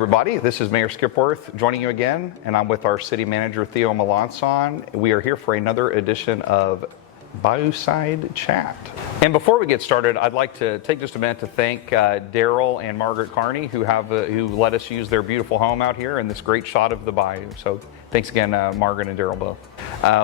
everybody, this is Mayor Skipworth joining you again, and I'm with our City Manager Theo Melanson. We are here for another edition of Bayouside Chat. And before we get started, I'd like to take just a minute to thank Daryl and Margaret Carney who let us use their beautiful home out here in this great shot of the bayou. So thanks again, Margaret and Daryl both.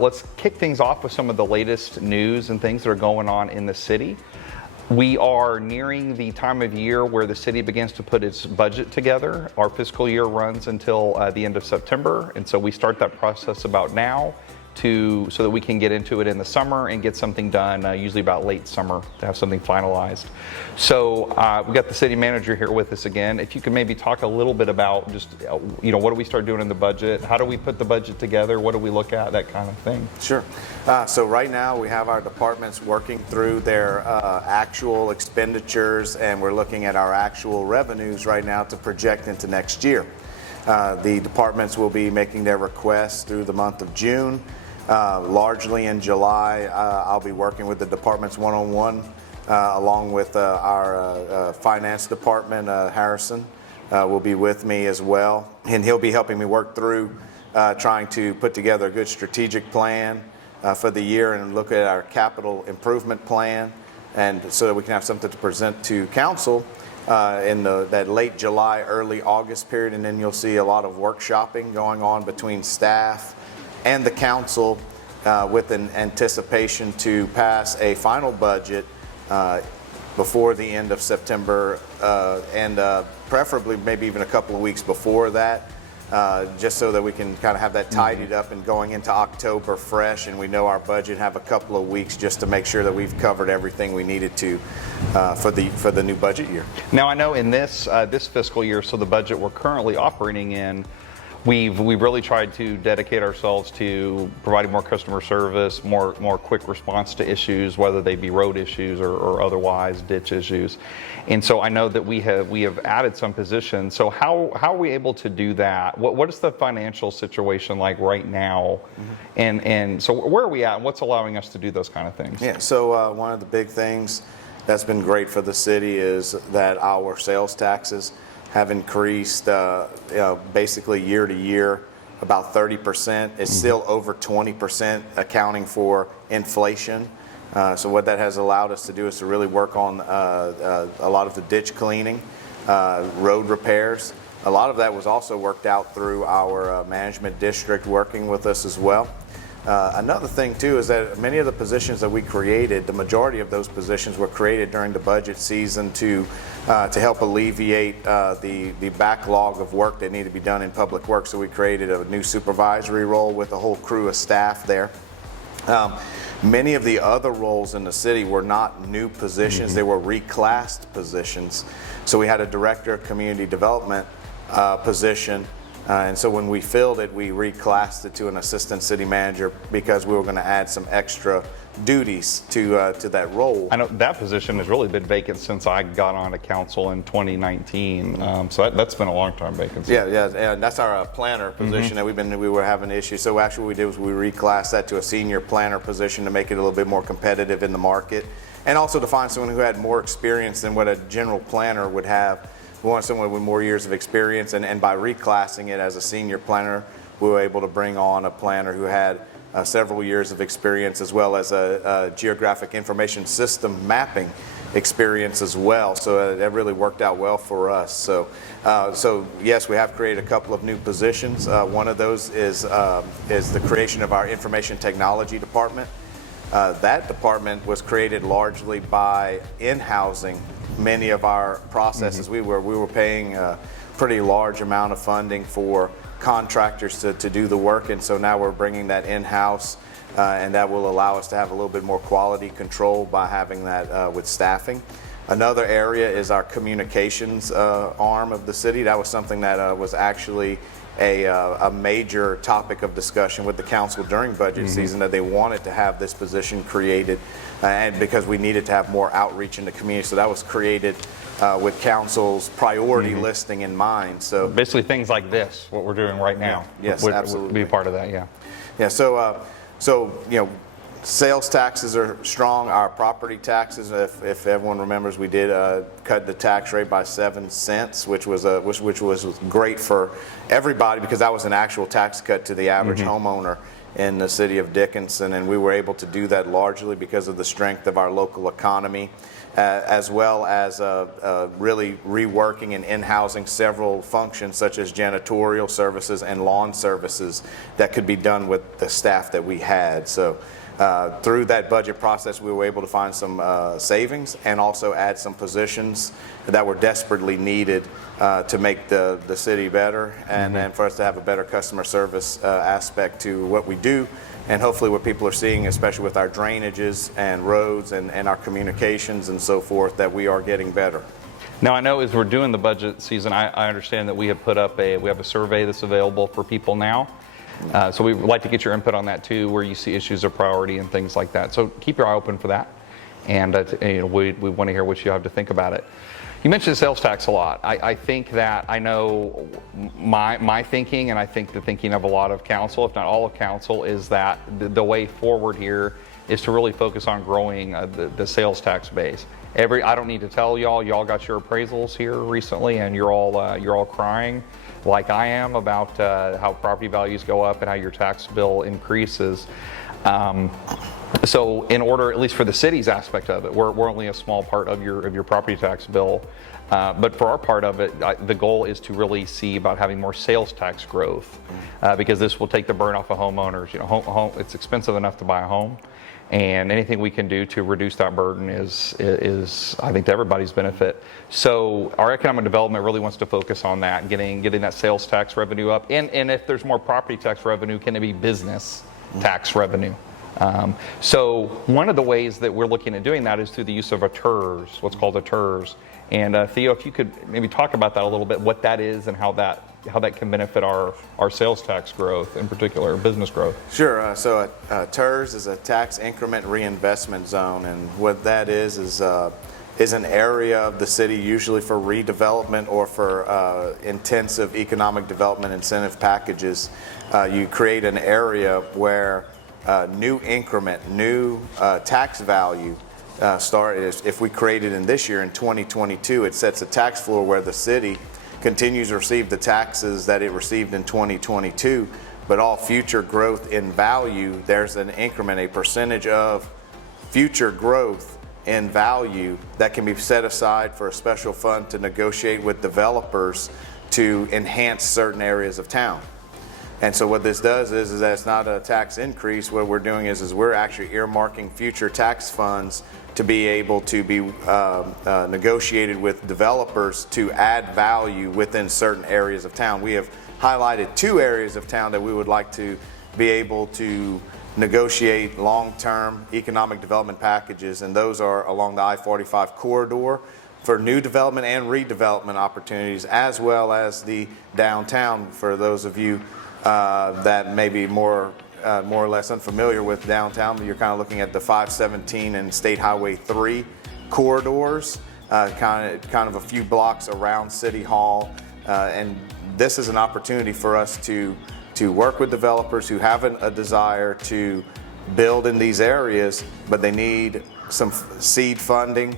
Let's kick things off with some of the latest news and things that are going on in the city. We are nearing the time of year where the city begins to put its budget together. Our fiscal year runs until the end of September, and so we start that process about now so that we can get into it in the summer and get something done, usually about late summer, to have something finalized. So we've got the city manager here with us again. If you could maybe talk a little bit about just, what do we start doing in the budget? How do we put the budget together? What do we look at? That kind of thing. Sure. So right now we have our departments working through their actual expenditures, and we're looking at our actual revenues right now to project into next year. The departments will be making their requests through the month of June. Largely in July, I'll be working with the departments one-on-one, along with our finance department. Harrison will be with me as well, and he'll be helping me work through trying to put together a good strategic plan for the year and look at our capital improvement plan, and so that we can have something to present to council in that late July, early August period. And then you'll see a lot of workshopping going on between staff and the council with an anticipation to pass a final budget before the end of September, and preferably maybe even a couple of weeks before that, just so that we can kind of have that tidied up and going into October fresh, and we know our budget, have a couple of weeks just to make sure that we've covered everything we needed to for the new budget year. Now I know in this fiscal year, so the budget we're currently operating in, we've really tried to dedicate ourselves to providing more customer service, more quick response to issues, whether they be road issues or otherwise ditch issues. And so I know that we have added some positions. So how are we able to do that? What is the financial situation like right now? Mm-hmm. And so where are we at, and what's allowing us to do those kind of things? Yeah, so one of the big things that's been great for the city is that our sales taxes have increased basically year to year about 30%. It's still over 20% accounting for inflation. So what that has allowed us to do is to really work on a lot of the ditch cleaning, road repairs. A lot of that was also worked out through our management district working with us as well. Another thing too is that many of the positions that we created, the majority of those positions were created during the budget season to help alleviate the backlog of work that needed to be done in public works. So we created a new supervisory role with a whole crew of staff there. Many of the other roles in the city were not new positions, they were reclassed positions. So we had a director of community development position. And so when we filled it, we reclassed it to an assistant city manager because we were going to add some extra duties to that role. I know that position has really been vacant since I got on to council in 2019. So that's been a long time vacancy. Yeah, and that's our planner position that we were having issues. So actually what we did was we reclassed that to a senior planner position to make it a little bit more competitive in the market, and also to find someone who had more experience than what a general planner would have. We wanted someone with more years of experience, and by reclassing it as a senior planner, we were able to bring on a planner who had several years of experience, as well as a geographic information system mapping experience as well. So that really worked out well for us. So yes, we have created a couple of new positions. One of those is the creation of our information technology department. That department was created largely by in-housing many of our processes. We were paying a pretty large amount of funding for contractors to do the work, and so now we're bringing that in-house, and that will allow us to have a little bit more quality control by having that with staffing. Another area is our communications arm of the city. That was something that was actually a major topic of discussion with the council during budget season, that they wanted to have this position created, and because we needed to have more outreach in the community. So that was created with council's priority listing in mind. So basically things like this, what we're doing right now. Yes, absolutely. Would be part of that, yeah. Yeah, so Sales taxes are strong. Our property taxes, if everyone remembers, we did cut the tax rate by 7 cents, which was great for everybody because that was an actual tax cut to the average homeowner in the city of Dickinson, and we were able to do that largely because of the strength of our local economy, as well as really reworking and in-housing several functions such as janitorial services and lawn services that could be done with the staff that we had. So through that budget process, we were able to find some savings and also add some positions that were desperately needed to make the city better and for us to have a better customer service aspect to what we do. And hopefully what people are seeing, especially with our drainages and roads and our communications and so forth, that we are getting better. Now, I know as we're doing the budget season, I understand that we have put up we have a survey that's available for people now. So we would like to get your input on that too, where you see issues of priority and things like that. So keep your eye open for that. And we want to hear what you have to think about it. You mentioned sales tax a lot. I think that I know my thinking, and I think the thinking of a lot of council, if not all of council, is that the way forward here is to really focus on growing the sales tax base. I don't need to tell y'all got your appraisals here recently, and you're all crying like I am about how property values go up and how your tax bill increases. So in order, at least for the city's aspect of it, we're only a small part of your property tax bill. But for our part of it, the goal is to really see about having more sales tax growth because this will take the burn off of homeowners. It's expensive enough to buy a home, and anything we can do to reduce that burden is I think to everybody's benefit. So our economic development really wants to focus on that, getting that sales tax revenue up, and if there's more property tax revenue, can it be business tax revenue? So one of the ways that we're looking at doing that is through the use of a TERS, what's called a TERS. And Theo, if you could maybe talk about that a little bit, what that is and how that can benefit our sales tax growth, in particular, business growth. Sure. So a TERS is a tax increment reinvestment zone, and what that is an area of the city usually for redevelopment or for intensive economic development incentive packages. You create an area where new increment, new tax value if we created in this year in 2022, it sets a tax floor where the city continues to receive the taxes that it received in 2022, but all future growth in value, there's an increment, a percentage of future growth in value that can be set aside for a special fund to negotiate with developers to enhance certain areas of town. And so what this does is that it's not a tax increase. What we're doing is we're actually earmarking future tax funds to be able to be negotiated with developers to add value within certain areas of town. We have highlighted 2 areas of town that we would like to be able to negotiate long-term economic development packages, and those are along the I-45 corridor for new development and redevelopment opportunities, as well as the downtown. For those of you that may be more or less unfamiliar with downtown, you're kind of looking at the 517 and State Highway 3 corridors, kind of a few blocks around City Hall, and this is an opportunity for us to work with developers who have a desire to build in these areas, but they need some seed funding.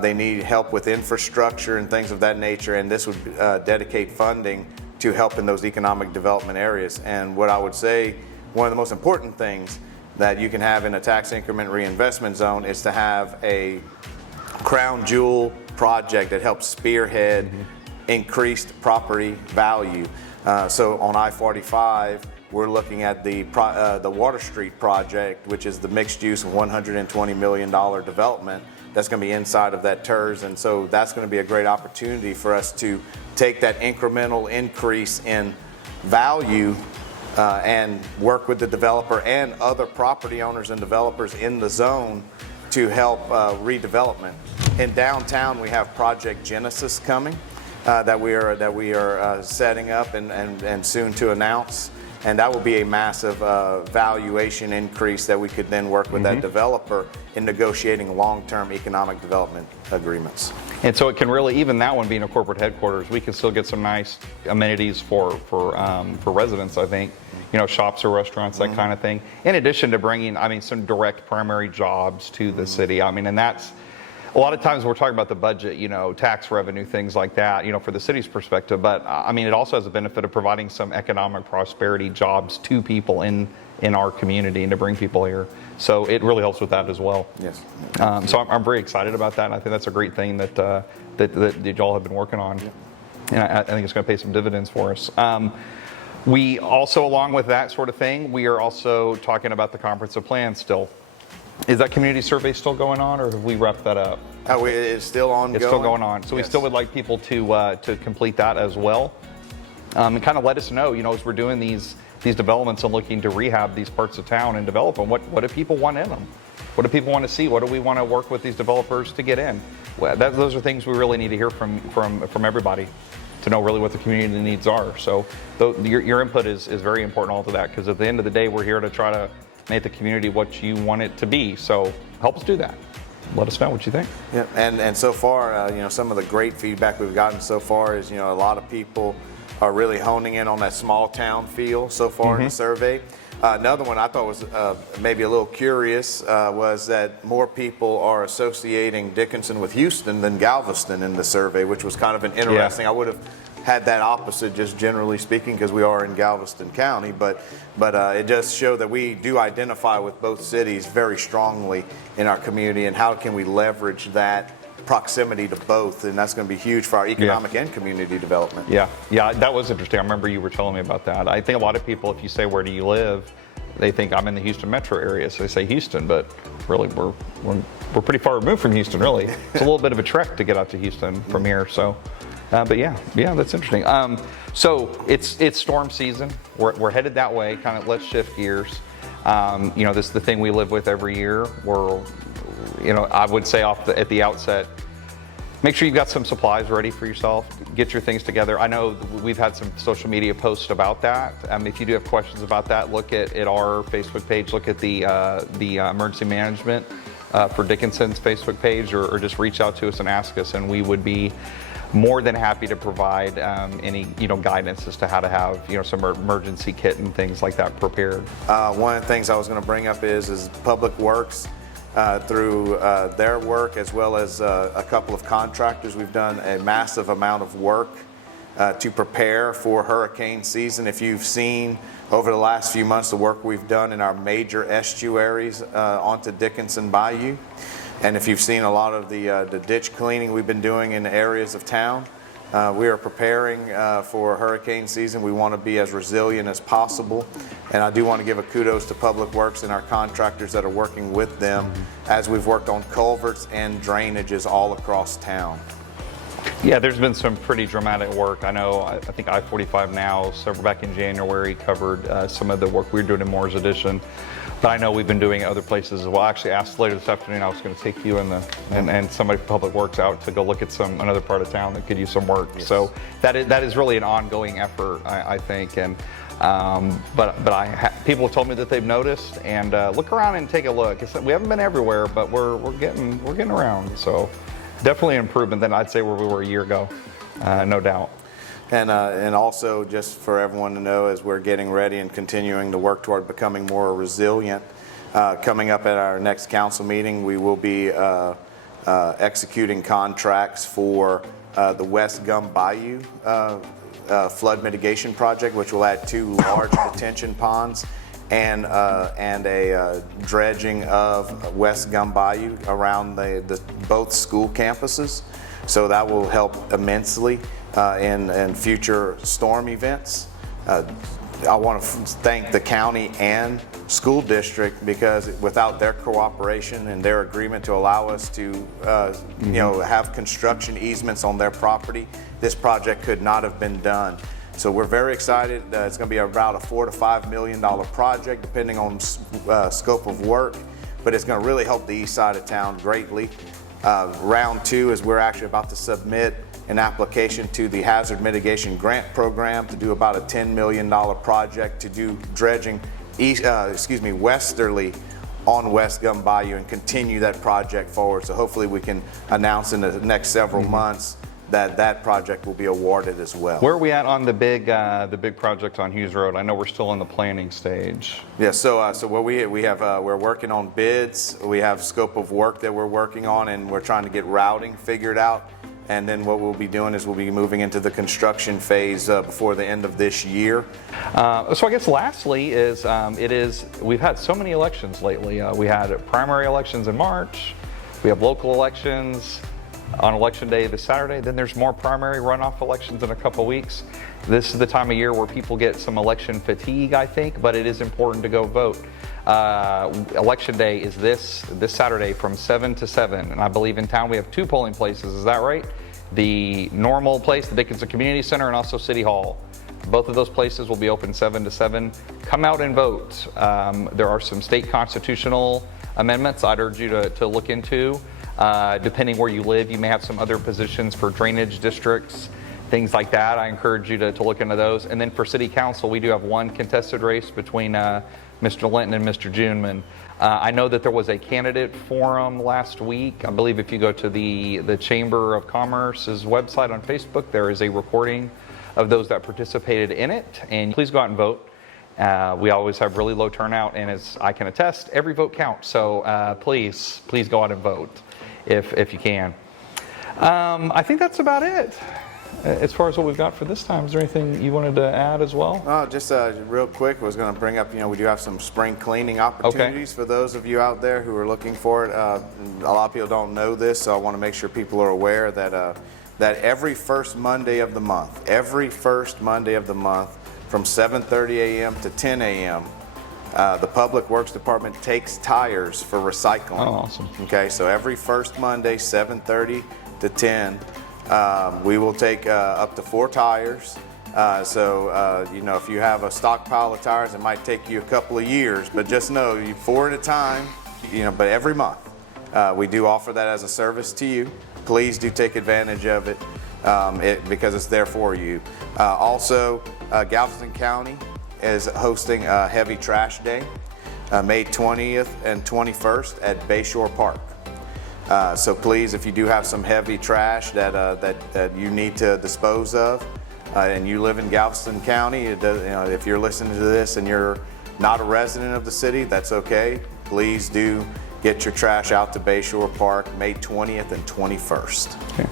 They need help with infrastructure and things of that nature, and this would dedicate funding to help in those economic development areas. And what I would say, one of the most important things that you can have in a tax increment reinvestment zone is to have a crown jewel project that helps spearhead increased property value. So on I-45, we're looking at the Water Street project, which is the mixed use $120 million development that's going to be inside of that TERS. And so that's going to be a great opportunity for us to take that incremental increase in value and work with the developer and other property owners and developers in the zone to help redevelopment. In downtown, we have Project Genesis coming that we are setting up and soon to announce. and that will be a massive valuation increase that we could then work with that developer in negotiating long-term economic development agreements. And so it can really, even that one being a corporate headquarters, we can still get some nice amenities for residents, I think. You know, shops or restaurants, that kind of thing. In addition to bringing, I mean, some direct primary jobs to the city. I mean, and that's, a lot of times we're talking about the budget, you know, tax revenue, things like that, you know, for the city's perspective. But I mean, it also has a benefit of providing some economic prosperity jobs to people in our community and to bring people here. So it really helps with that as well. Yes. So I'm very excited about that. And I think that's a great thing that y'all have been working on. And I think it's going to pay some dividends for us. We also, along with that sort of thing, we are also talking about the comprehensive plan still. Is that community survey still going on, or have we wrapped that up? It's still ongoing. It's still going on. So yes. We still would like people to complete that as well, and kind of let us know, you know, as we're doing these developments and looking to rehab these parts of town and develop them. What do people want in them? What do people want to see? What do we want to work with these developers to get in? Well, those are things we really need to hear from everybody to know really what the community needs are. So your input is very important all to that, because at the end of the day, we're here to try to make the community what you want it to be. So help us do that. Let us know what you think. Yeah, and so far, you know, some of the great feedback we've gotten so far is, you know, a lot of people are really honing in on that small town feel so far in the survey. Another one I thought was maybe a little curious was that more people are associating Dickinson with Houston than Galveston in the survey, which was kind of an interesting. I would have had that opposite, just generally speaking, because we are in Galveston County, but it does show that we do identify with both cities very strongly in our community, and how can we leverage that proximity to both, and that's going to be huge for our economic and community development. Yeah, that was interesting. I remember you were telling me about that. I think a lot of people, if you say, where do you live, they think I'm in the Houston metro area, so they say Houston, but really we're pretty far removed from Houston, really. It's a little bit of a trek to get out to Houston from here, so. But yeah, that's interesting. So it's storm season. We're headed that way. Kind of, let's shift gears. You know, this is the thing we live with every year. You know, I would say at the outset, make sure you've got some supplies ready for yourself. Get your things together. I know we've had some social media posts about that. If you do have questions about that, look at our Facebook page. Look at the emergency management for Dickinson's Facebook page, or just reach out to us and ask us, and we would be more than happy to provide any, you know, guidance as to how to have, you know, some emergency kit and things like that prepared. One of the things I was going to bring up is Public Works. Through their work, as well as a couple of contractors, we've done a massive amount of work to prepare for hurricane season. If you've seen over the last few months the work we've done in our major estuaries onto Dickinson Bayou, and if you've seen a lot of the ditch cleaning we've been doing in areas of town, we are preparing for hurricane season. We want to be as resilient as possible, and I do want to give a kudos to Public Works and our contractors that are working with them as we've worked on culverts and drainages all across town. Yeah, there's been some pretty dramatic work. I know, I think I-45 now, several back in January, covered some of the work we were doing in Moore's Edition. But I know we've been doing other places as well. I actually asked later this afternoon, I was going to take you and somebody from Public Works out to go look at another part of town that could use some work. Yes. So that is really an ongoing effort, I think. And people have told me that they've noticed, and look around and take a look. We haven't been everywhere, but we're getting around. So definitely an improvement than I'd say where we were a year ago, no doubt. And also, just for everyone to know, as we're getting ready and continuing to work toward becoming more resilient, coming up at our next council meeting, we will be executing contracts for the West Gum Bayou flood mitigation project, which will add 2 large detention ponds and a dredging of West Gum Bayou around the both school campuses. So that will help immensely in future storm events. I want to thank the county and school district, because without their cooperation and their agreement to allow us to you know, have construction easements on their property, this project could not have been done. So we're very excited. It's going to be about a $4 to $5 million project, depending on scope of work, but it's going to really help the east side of town greatly. Round 2 is we're actually about to submit an application to the Hazard Mitigation Grant Program to do about a $10 million project to do dredging westerly on West Gum Bayou and continue that project forward. So hopefully we can announce in the next several months that project will be awarded as well. Where are we at on the big project on Hughes Road? I know we're still in the planning stage. Yeah, so what we have, we're working on bids. We have scope of work that we're working on, and we're trying to get routing figured out. And then what we'll be doing is we'll be moving into the construction phase before the end of this year. So I guess lastly is we've had so many elections lately. We had primary elections in March. We have local elections on election day this Saturday. Then there's more primary runoff elections in a couple weeks. This is the time of year where people get some election fatigue, I think, but it is important to go vote. Election day is this Saturday from 7 to 7, and I believe in town we have 2 polling places. Is that right? The normal place, the Dickinson Community Center, and also City Hall. Both of those places will be open 7 to 7. Come out and vote. There are some state constitutional amendments I'd urge you to look into. Depending where you live, you may have some other positions for drainage districts, things like that. I encourage you to look into those. And then for City Council, we do have one contested race between Mr. Linton and Mr. Juneman. I know that there was a candidate forum last week. I believe if you go to the Chamber of Commerce's website on Facebook, there is a recording of those that participated in it. And please go out and vote. We always have really low turnout, and as I can attest, every vote counts. So please go out and vote if you can. I think that's about it. As far as what we've got for this time, is there anything you wanted to add as well? Just real quick, I was going to bring up, we do have some spring cleaning opportunities for those of you out there who are looking for it. A lot of people don't know this, so I want to make sure people are aware that every first Monday of the month, from 7:30 a.m. to 10 a.m., the Public Works Department takes tires for recycling. Oh, awesome. Okay, so every first Monday, 7:30 to 10, we will take up to 4 tires. If you have a stockpile of tires, it might take you a couple of years, but just know you 4 at a time, but every month. We do offer that as a service to you. Please do take advantage of it, because it's there for you. Also, Galveston County is hosting a heavy trash day, May 20th and 21st at Bayshore Park. So please, if you do have some heavy trash that you need to dispose of, and you live in Galveston County, if you're listening to this and you're not a resident of the city, that's okay. Please do get your trash out to Bayshore Park May 20th and 21st. Okay.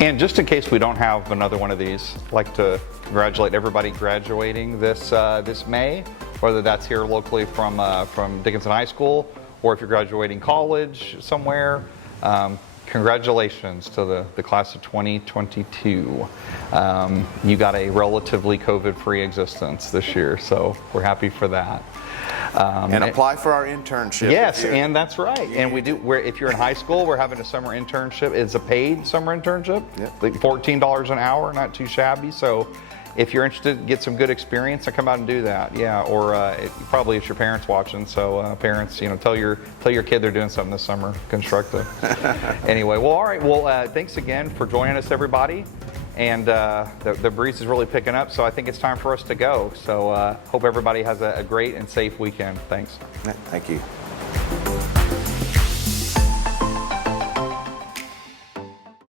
And just in case we don't have another one of these, I'd like to congratulate everybody graduating this May, whether that's here locally from Dickinson High School, or if you're graduating college somewhere. Congratulations to the class of 2022. You got a relatively COVID-free existence this year, so we're happy for that. And apply for our internship. Yes, and that's right. And we do. If you're in high school, we're having a summer internship. It's a paid summer internship. Yep. Like $14 an hour, not too shabby. So if you're interested, get some good experience, and come out and do that. Yeah, or probably if your parents watching. So parents, tell your kid they're doing something this summer constructive. Anyway, well, all right. Well, thanks again for joining us, everybody. And the breeze is really picking up, so I think it's time for us to go. So hope everybody has a great and safe weekend. Thanks. Thank you.